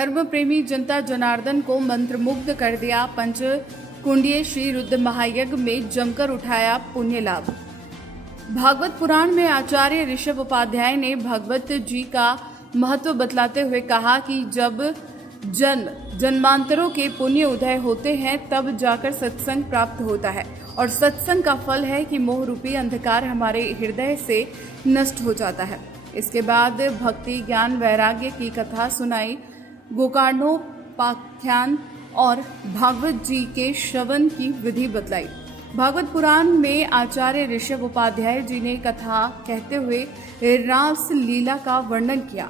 धर्म प्रेमी जनता जनार्दन को मंत्रमुग्ध कर दिया। पंचकुंडीय श्री रुद्र महायज्ञ में जमकर उठाया पुण्य लाभ। भागवत पुराण में आचार्य ऋषभ उपाध्याय ने भागवत जी का महत्व बतलाते हुए कहा कि जब जन्मांतरों के पुण्य उदय होते हैं तब जाकर सत्संग प्राप्त होता है और सत्संग का फल है कि मोह रूपी अंधकार हमारे हृदय से नष्ट हो जाता है। इसके बाद भक्ति ज्ञान वैराग्य की कथा सुनाई, गोकर्णोपाख्यान और भागवत जी के श्रवण की विधि बतलाई। भागवत पुराण में आचार्य ऋषभ उपाध्याय जी ने कथा कहते हुए रास लीला का वर्णन किया।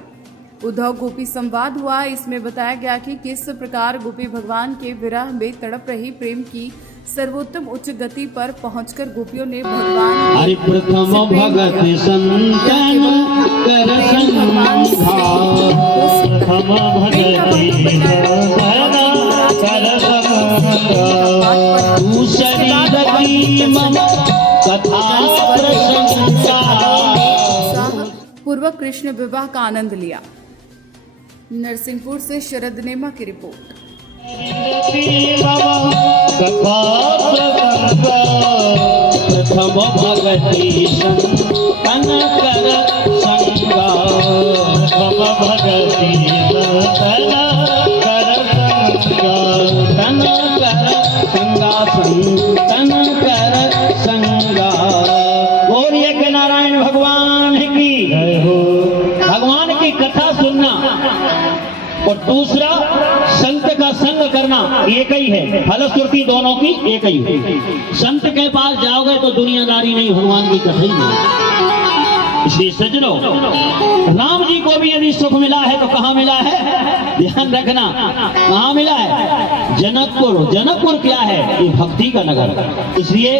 उद्धव गोपी संवाद हुआ। इसमें बताया गया कि किस प्रकार गोपी भगवान के विरह में तड़प रही प्रेम की सर्वोत्तम उच्च गति पर पहुंचकर गोपियों ने भगवान प्रथम भगत संतन कर पूर्वक कृष्ण विवाह का आनंद लिया। नरसिंहपुर से शरद नेमा की रिपोर्ट। प्रथम भगति संतन कर संगा, प्रथम भगति संतन कर संगा, संतन कर संगा। और एक नारायण भगवान की भगवान की कथा सुनना और दूसरा संत का संग करना एक ही है। फलश्रुति दोनों की एक ही है। संत के पास जाओगे तो दुनियादारी नहीं, भगवान की कथा ही नहीं। इसलिए सज्जनों, राम जी को भी यदि सुख मिला है तो कहाँ मिला है, ध्यान रखना, कहाँ मिला है? जनकपुर। जनकपुर क्या है? ये भक्ति का नगर। इसलिए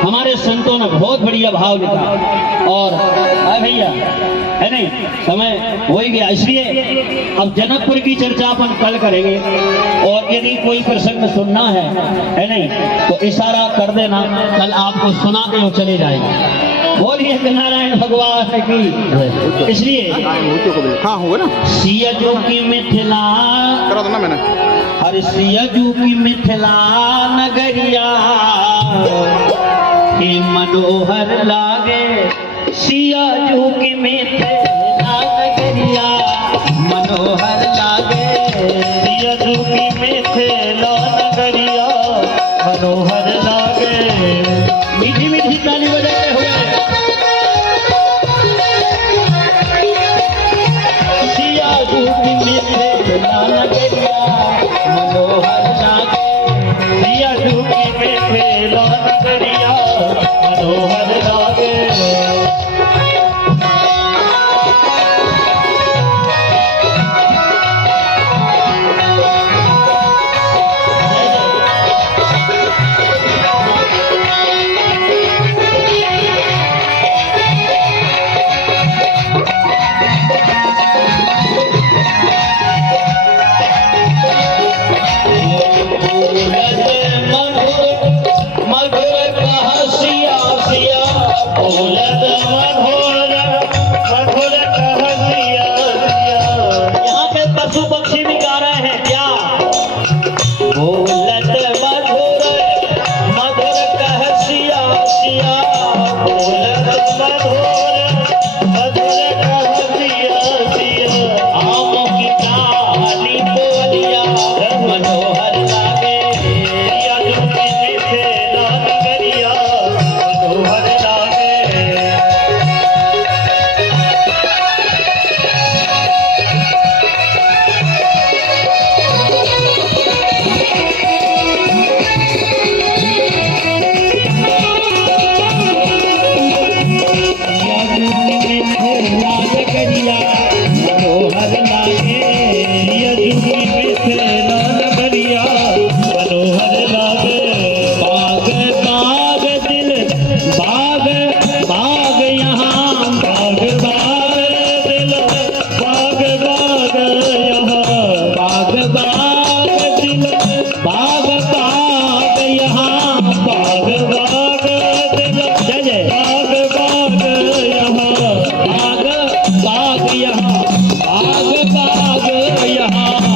हमारे संतों ने बहुत बढ़िया भाव लिखा। और भैया है नहीं, समय हो ही गया, इसलिए अब जनकपुर की चर्चा अपन कल करेंगे। और यदि कोई प्रसंग सुनना है नहीं, तो इशारा कर देना, कल आपको सुना के वो चले जाएंगे। बोलिए नारायण भगवान की। इसलिए हाँ होगा ना, सियाजू की मिथिला करा दो ना मैंने। हर सियाजू की मिथिला नगरिया की मनोहर लागे, सियाजू की मिथिला नगरिया मनोहर लागे, सियाजू की मिथिला नगरिया मनोहर लागे। मीठी मीठी ताली बजाते हुए सियाजू की मिथिला नगरिया मनोहर लागे, सियाजू की मिथिला नगरिया मनोहर लागे। यहाँ पे पशु पक्षी भी गा रहे हैं क्या? बोलत मधुर मधुर कह सिया सिया, बोलत मधुर मधुर कह सिया सिया। आम की काली बोलिया मनोहर लागे, सियाजू की मिथिला नगरिया मनोहर लागे। बाग यहाँ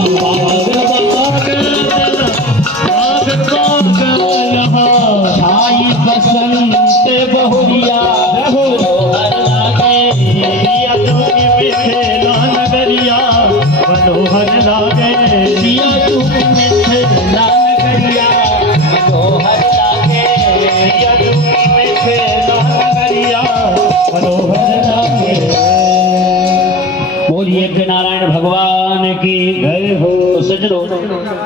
संत बहुरिया मनोहर लागे सिया चूकी मिथिला नगरिया मनोहर लागे सिया चूकी मिथिला नगरिया मनोहर लागे सिया चूकी मिथिला नगरिया मनोहर लागे। बोलिए कि नारायण भगवान की जय हो। सजनो,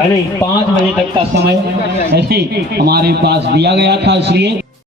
अरे 5 बजे तक का समय ऐसे ही हमारे पास दिया गया था, इसलिए